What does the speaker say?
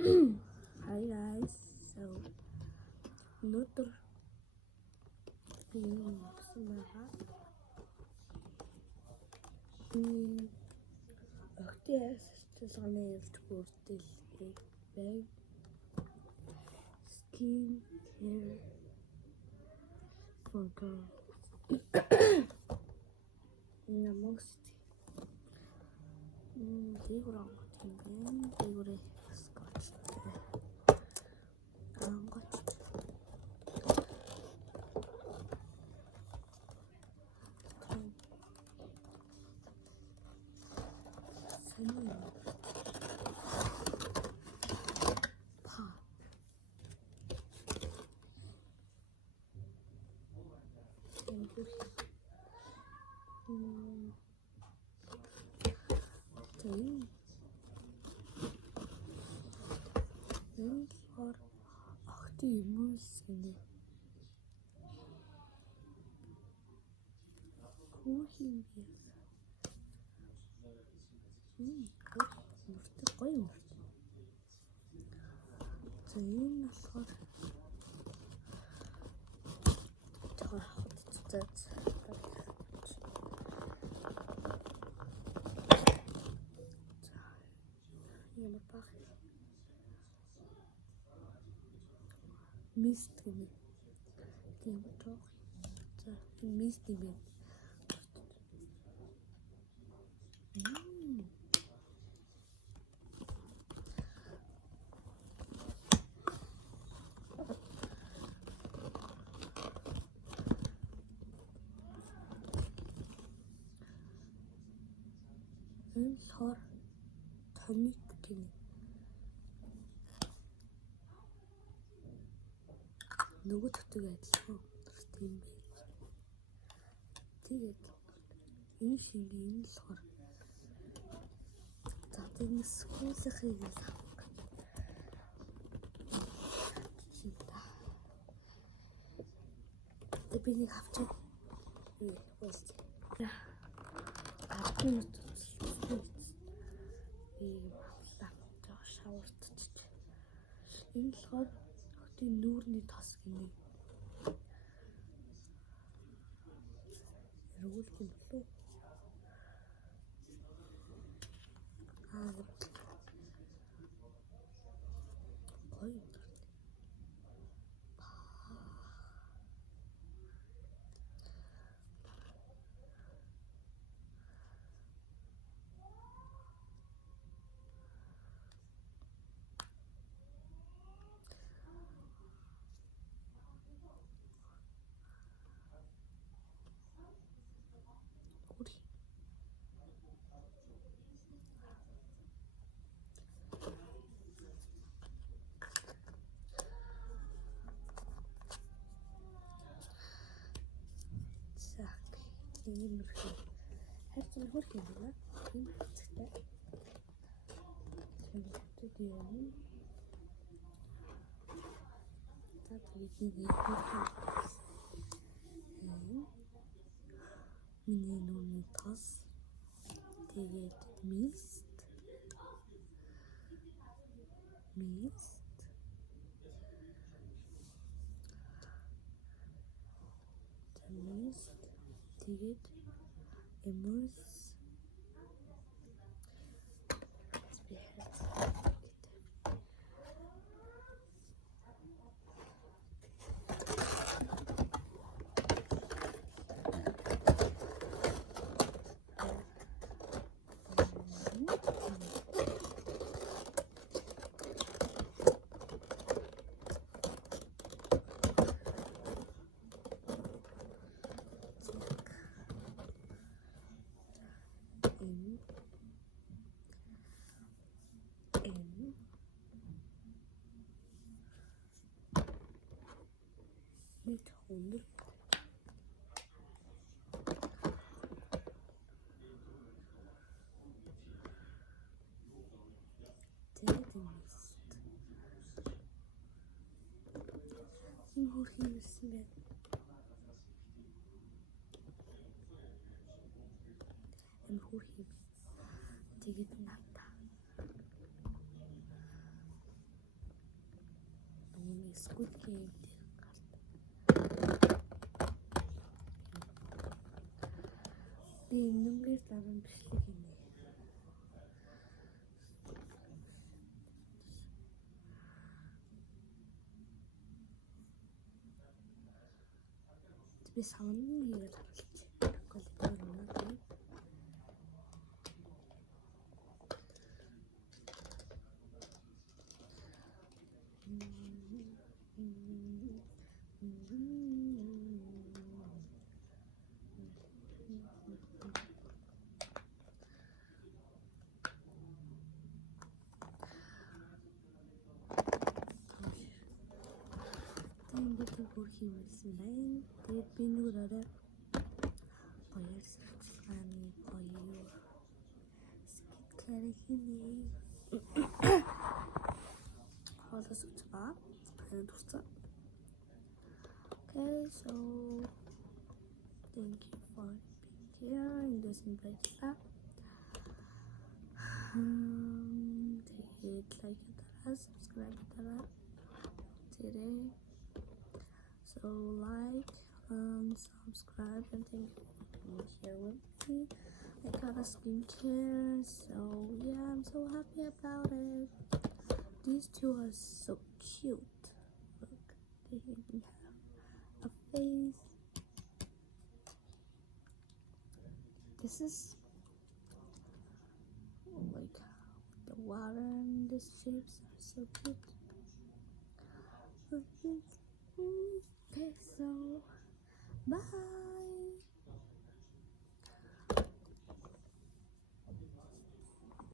Hi guys, so өнөөдөр би явсан байгаа. Октиас цэцганы явж бүрдэлээ бай. Skin care for girls. Намогс. Дээгүүр дээгүүрээ скотч. Ангоч. Or ахты юмс гэнэ. Хүүхин би. Мөртөг гоё мөрт. За энэ болохоор ямар баг мист гэнэ. Тийм тоох. За мист юм. Энэ хор тоник гэнэ. Нөгөө төтөг адилхан тийм байх. Тэгээд энэ шиг энэ болохоор за тэгнэс хөлөхийн юм. Тэг би нэг авчих. Өөс. Минут. Шавартч. Энэ болохоор хотын нүүрний тос гинэ. Эргүүлэх юм болов уу? Гоё. Энэ хайрцаг хөрх юм байна. Энэ хэцэгтэй. Тэгээд юм. Тэгээд нэг хөрх. Миний нүрний тос. Тэгээд мист. Тэгээд эмос mit Hunde. Хөрхийн ирсэн байна. Энэ хөрхийн. Тэгээд надаа. Squid Game би нэмгээр дараа бичлэг хийнэ. Би савн хийгээд харуулчих. Коллектор юм. Бид бүр хиймэлсэн байна. Тэгээд би нүрээрээ баяр сурталчилгааны гоё скиткэр хийнэ. Хоолос уцгаа. Харин дууссан. Okay, so thank you for being here in this invite app. Hit like it, subscribe it today. So like, subscribe, and thank you for being here with me. I got a skincare, so yeah, I'm so happy about it. These two are so cute. Look, they even have a face. This is like the water and these shapes are so cute. Okay, so bye.